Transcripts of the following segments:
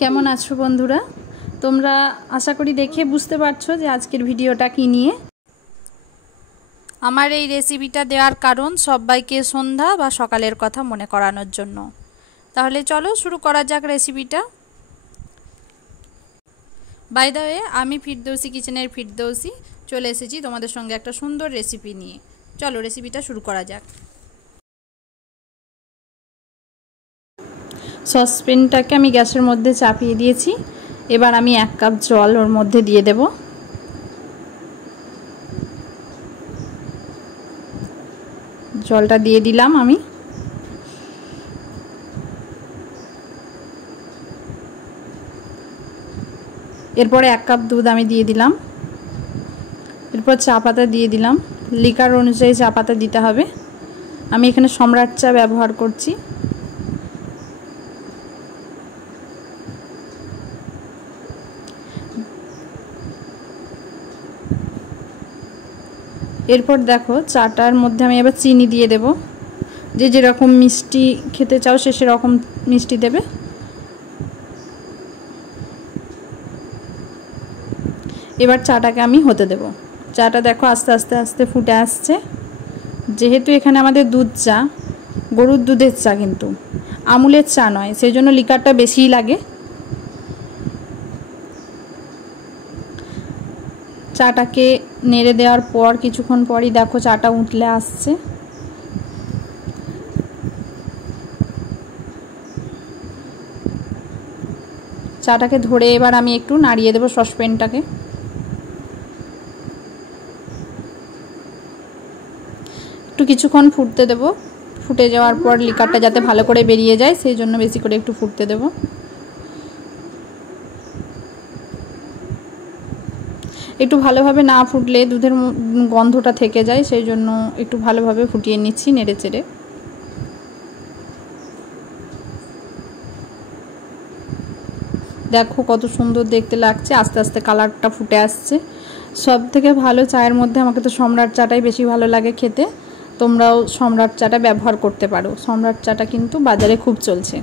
কেমন আছো বন্ধুরা? তোমরা আশা করি দেখে বুঝতে পারছো যে আজকের ভিডিওটা কি নিয়ে। আমার এই রেসিপিটা দেওয়ার কারণ সবাইকে সন্ধ্যা বা সকালের কথা মনে করানোর জন্য। তাহলে চলো শুরু করা যাক রেসিপিটা। বাই দ্য ওয়ে, আমি ফিরদৌসি কিচেনের ফিরদৌসি চলে এসেছি তোমাদের সঙ্গে একটা সুন্দর রেসিপি নিয়ে। চলো রেসিপিটা শুরু করা যাক। সসপ্যানটাকে আমি গ্যাসের মধ্যে চাপিয়ে দিয়েছি। এবার আমি 1 কাপ জল ওর মধ্যে দিয়ে দেব। জলটা দিয়ে দিলাম আমি। এরপরে 1 কাপ দুধ আমি দিয়ে দিলাম। এরপর চা পাতা দিয়ে দিলাম। লিকার অনুযায়ী চা পাতা দিতে হবে। আমি এখানে সম্রাট চা ব্যবহার করছি। এরপর দেখো চাটার মধ্যে আমি এবার চিনি দিয়ে দেব। যে যেরকম মিষ্টি খেতে চাও সে সেরকম মিষ্টি দেবে। এবার চাটাকে আমি হতে দেব। চাটা দেখো আস্তে আস্তে আস্তে ফুটে আসছে। যেহেতু এখানে আমাদের দুধ চা, গরুর দুধের চা কিন্তু আমুলের চা নয়, সেই জন্য লিকারটা বেশিই লাগে। চাটাকে নেড়ে দেওয়ার পর কিছুক্ষণ পরই দেখো চাটা উতলে আসছে। চাটাকে ধরে এবার আমি একটু নাড়িয়ে দেবো সসপ্যানটাকে। একটু কিছুক্ষণ ফুটতে দেব। ফুটে যাওয়ার পর লিকারটা যাতে ভালো করে বেরিয়ে যায় সেই জন্য বেশি করে একটু ফুটতে দেব। একটু ভালোভাবে না ফুটলে দুধের গন্ধটা থেকে যায়, সেই জন্য একটু ভালোভাবে ফুটিয়ে নিচ্ছি নেড়ে চেড়ে। দেখো কত সুন্দর দেখতে লাগছে, আস্তে আস্তে কালারটা ফুটে আসছে। সব থেকে ভালো চায়ের মধ্যে আমাকে তো সম্রাট চাটাই বেশি ভালো লাগে খেতে। তোমরাও সম্রাট চাটা ব্যবহার করতে পারো। সম্রাট চাটা কিন্তু বাজারে খুব চলছে।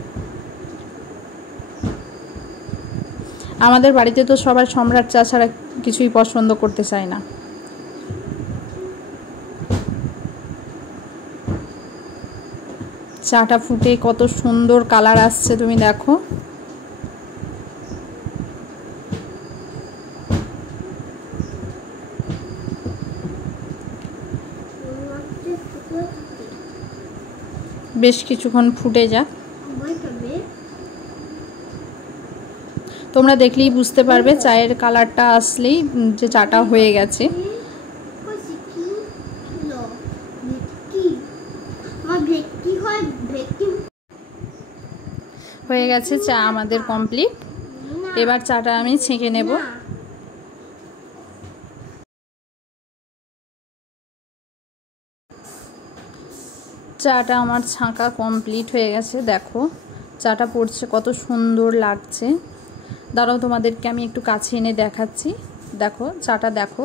আমাদের বাড়িতে তো সবাই সম্রাট চা ছাড়া কিছুই পছন্দ করতে চায় না। চাটা ফুটে কত সুন্দর কালার আসছে তুমি দেখো। বেশ কিছুক্ষণ ফুটে যাক। তোমরা দেখলেই বুঝতে পারবে চায়ের কালারটা আসলেই যে চাটা হয়ে গেছে। হয়ে গেছে চা আমাদের কমপ্লিট। এবার চাটা আমি ছেঁকে নেব। চাটা আমার ছাঁকা কমপ্লিট হয়ে গেছে। দেখো চাটা পড়ছে কত সুন্দর লাগছে। দাঁড়াও তোমাদেরকে আমি একটু কাছে এনে দেখাচ্ছি। দেখো চাটা দেখো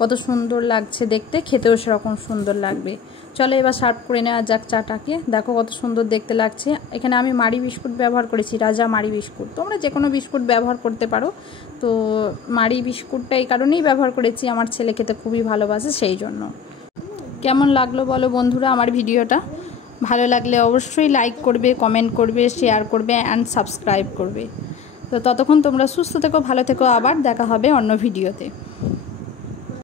কত সুন্দর লাগছে দেখতে, খেতেও সেরকম সুন্দর লাগবে। চলো এবার সার্ভ করে নেওয়া যাক চাটাকে। দেখো কত সুন্দর দেখতে লাগছে। এখানে আমি মারি বিস্কুট ব্যবহার করেছি, রাজা মারি বিস্কুট। তোমরা যে কোনো বিস্কুট ব্যবহার করতে পারো। তো মারি বিস্কুটটা এই কারণেই ব্যবহার করেছি, আমার ছেলে খেতে খুবই ভালোবাসে সেই জন্য। কেমন লাগলো বলো বন্ধুরা আমার ভিডিওটা? ভালো লাগলে অবশ্যই লাইক করবে, কমেন্ট করবে, শেয়ার করবে অ্যান্ড সাবস্ক্রাইব করবে। তো ততক্ষণ তোমরা সুস্থ থেকো, ভালো থেকো। আবার দেখা হবে অন্য ভিডিওতে।